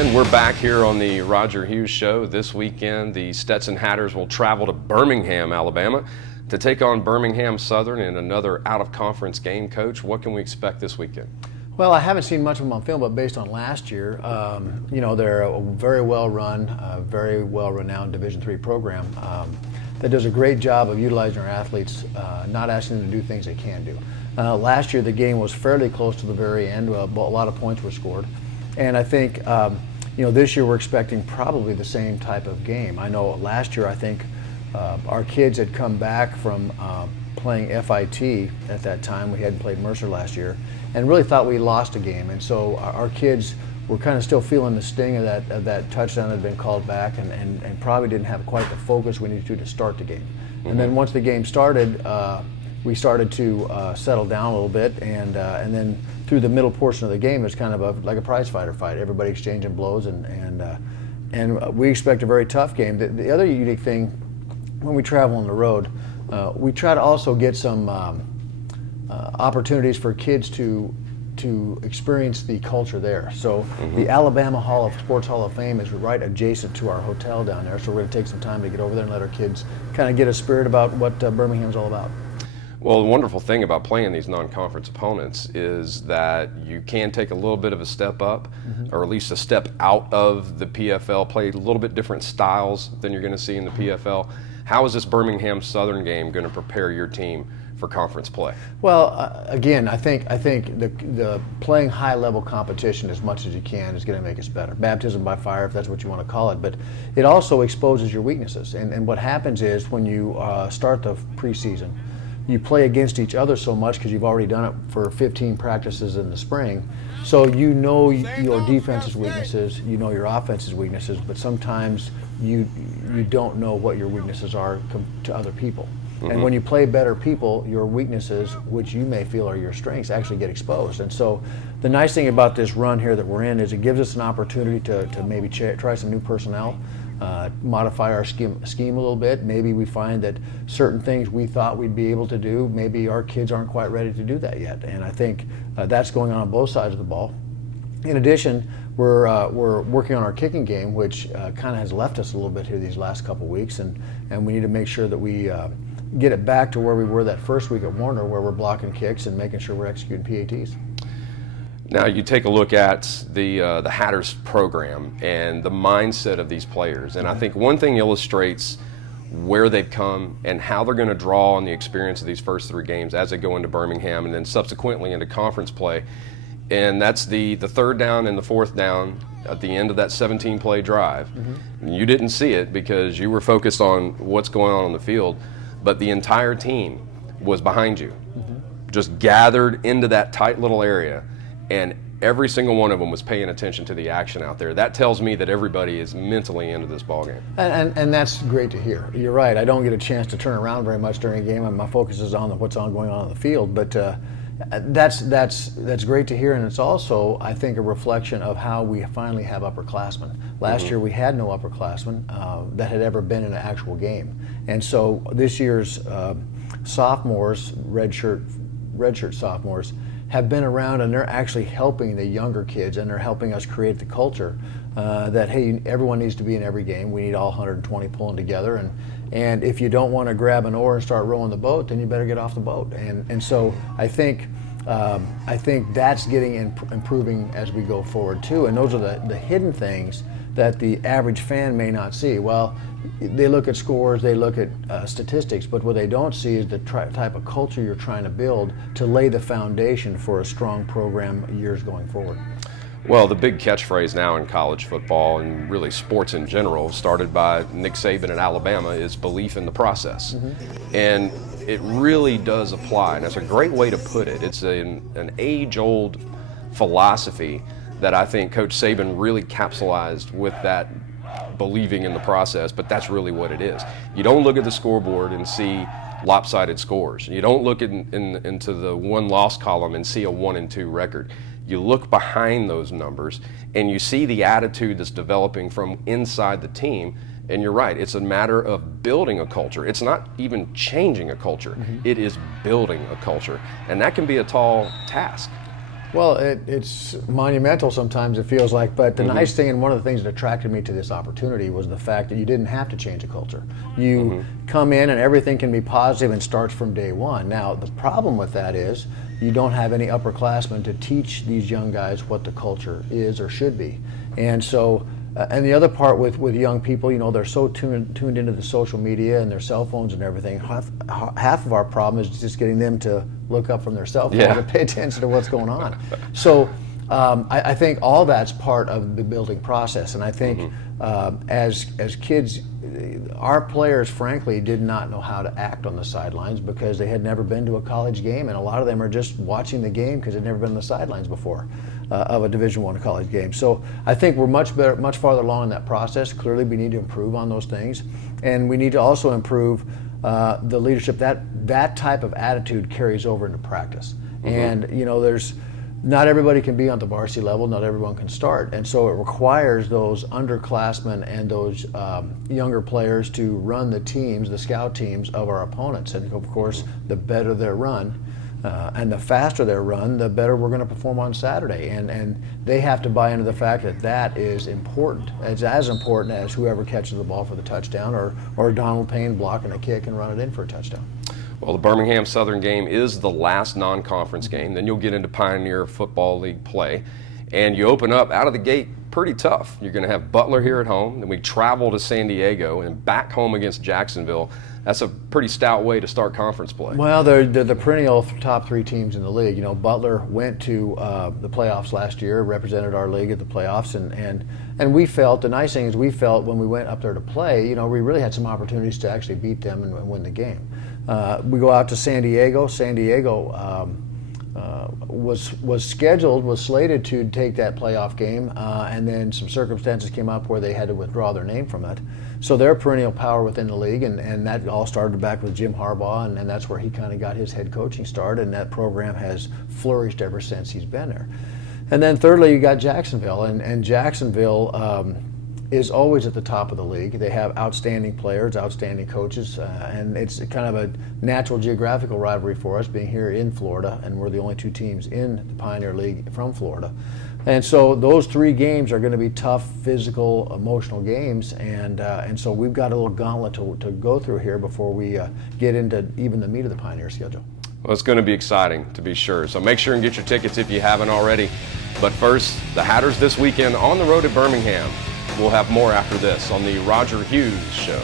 And we're back here on the Roger Hughes Show. This weekend, the Stetson Hatters will travel to Birmingham, Alabama, to take on Birmingham Southern in another out-of-conference game. Coach, what can we expect this weekend? Well, I haven't seen much of them on film, but based on last year, they're a very well-run, very well-renowned Division III program that does a great job of utilizing our athletes, not asking them to do things they can't do. Last year, the game was fairly close to the very end. A lot of points were scored. And I think, this year we're expecting probably the same type of game. I know last year, I think our kids had come back from playing FIT at that time. We hadn't played Mercer last year and really thought we lost a game. And so our kids were kind of still feeling the sting of that touchdown that had been called back and probably didn't have quite the focus we needed to start the game. Mm-hmm. And then once the game started, we started to settle down a little bit, and then through the middle portion of the game, it's kind of like a prize fighter fight. Everybody exchanging blows, and we expect a very tough game. The other unique thing, when we travel on the road, we try to also get some opportunities for kids to experience the culture there. So the Alabama Sports Hall of Fame is right adjacent to our hotel down there, so we're going to take some time to get over there and let our kids kind of get a spirit about what Birmingham's all about. Well, the wonderful thing about playing these non-conference opponents is that you can take a little bit of a step up, or at least a step out of the PFL, play a little bit different styles than you're going to see in the PFL. How is this Birmingham Southern game going to prepare your team for conference play? Well, again, I think the playing high-level competition as much as you can is going to make us better. Baptism by fire, if that's what you want to call it, but it also exposes your weaknesses. And what happens is when you start the preseason, you play against each other so much because you've already done it for 15 practices in the spring. So you know your defense's weaknesses, you know your offense's weaknesses, but sometimes you don't know what your weaknesses are to other people. And when you play better people, your weaknesses, which you may feel are your strengths, actually get exposed. And so the nice thing about this run here that we're in is it gives us an opportunity to maybe try some new personnel, modify our scheme a little bit. Maybe we find that certain things we thought we'd be able to do, maybe our kids aren't quite ready to do that yet. And I think that's going on both sides of the ball. In addition, we're working on our kicking game, which kind of has left us a little bit here these last couple weeks, and we need to make sure that we get it back to where we were that first week at Warner, where we're blocking kicks and making sure we're executing PATs. Now you take a look at the Hatters program and the mindset of these players, and I think one thing illustrates where they've come and how they're going to draw on the experience of these first three games as they go into Birmingham and then subsequently into conference play, and that's the third down and the fourth down at the end of that 17-play drive. You didn't see it because you were focused on what's going on the field, but the entire team was behind you, just gathered into that tight little area, and every single one of them was paying attention to the action out there. That tells me that everybody is mentally into this ballgame. And that's great to hear. You're right, I don't get a chance to turn around very much during a game, and my focus is on what's going on the field, but that's great to hear, and it's also, I think, a reflection of how we finally have upperclassmen. Last year we had no upperclassmen that had ever been in an actual game, and so this year's sophomores, redshirt sophomores, have been around, and they're actually helping the younger kids, and they're helping us create the culture that, hey, everyone needs to be in every game. We need all 120 pulling together, and if you don't want to grab an oar and start rowing the boat, then you better get off the boat. And so I think that's getting improving as we go forward too. And those are the hidden things that the average fan may not see. Well, they look at scores, they look at statistics, but what they don't see is the type of culture you're trying to build to lay the foundation for a strong program years going forward. Well, the big catchphrase now in college football and really sports in general, started by Nick Saban at Alabama, is belief in the process. And it really does apply, and that's a great way to put it. It's an age-old philosophy that I think Coach Saban really capsulized with that believing in the process, but that's really what it is. You don't look at the scoreboard and see lopsided scores. You don't look into the won-loss column and see a 1-2 record. You look behind those numbers and you see the attitude that's developing from inside the team, and you're right, it's a matter of building a culture. It's not even changing a culture, it is building a culture, and that can be a tall task. Well, it's monumental sometimes, it feels like, but the nice thing, and one of the things that attracted me to this opportunity, was the fact that you didn't have to change a culture. You come in and everything can be positive and starts from day one. Now, the problem with that is you don't have any upperclassmen to teach these young guys what the culture is or should be. And so, and the other part with young people, you know, they're so tuned into the social media and their cell phones and everything. Half of our problem is just getting them to look up from their cell phone and pay attention to what's going on. So I think all that's part of the building process. And I think as kids, our players, frankly, did not know how to act on the sidelines because they had never been to a college game, and a lot of them are just watching the game because they'd never been on the sidelines before of a Division I college game. So I think we're much farther along in that process. Clearly, we need to improve on those things, and we need to also improve the leadership. That type of attitude carries over into practice, and you know, not everybody can be on the varsity level, not everyone can start, and so it requires those underclassmen and those younger players to run the teams, the scout teams of our opponents. And of course, the better their run and the faster their run, the better we're going to perform on Saturday. And they have to buy into the fact that that is important. It's as important as whoever catches the ball for the touchdown, or Donald Payne blocking a kick and run it in for a touchdown. Well, the Birmingham Southern game is the last non-conference game. Then you'll get into Pioneer Football League play. And you open up out of the gate pretty tough. You're going to have Butler here at home. Then we travel to San Diego and back home against Jacksonville. That's a pretty stout way to start conference play. Well, they're the perennial top three teams in the league. You know, Butler went to the playoffs last year, represented our league at the playoffs, and we felt, the nice thing is we felt when we went up there to play, you know, we really had some opportunities to actually beat them and win the game. We go out to San Diego. San Diego was slated to take that playoff game, and then some circumstances came up where they had to withdraw their name from it. So they're a perennial power within the league, and that all started back with Jim Harbaugh, and that's where he kind of got his head coaching start, and that program has flourished ever since he's been there. And then thirdly, you got Jacksonville, and Jacksonville is always at the top of the league. They have outstanding players, outstanding coaches, and it's kind of a natural geographical rivalry for us being here in Florida, and we're the only two teams in the Pioneer League from Florida. And so those three games are going to be tough, physical, emotional games, and so we've got a little gauntlet to go through here before we get into even the meat of the Pioneer schedule. Well, it's going to be exciting, to be sure. So make sure and get your tickets if you haven't already. But first, the Hatters this weekend on the road at Birmingham. We'll have more after this on the Roger Hughes Show.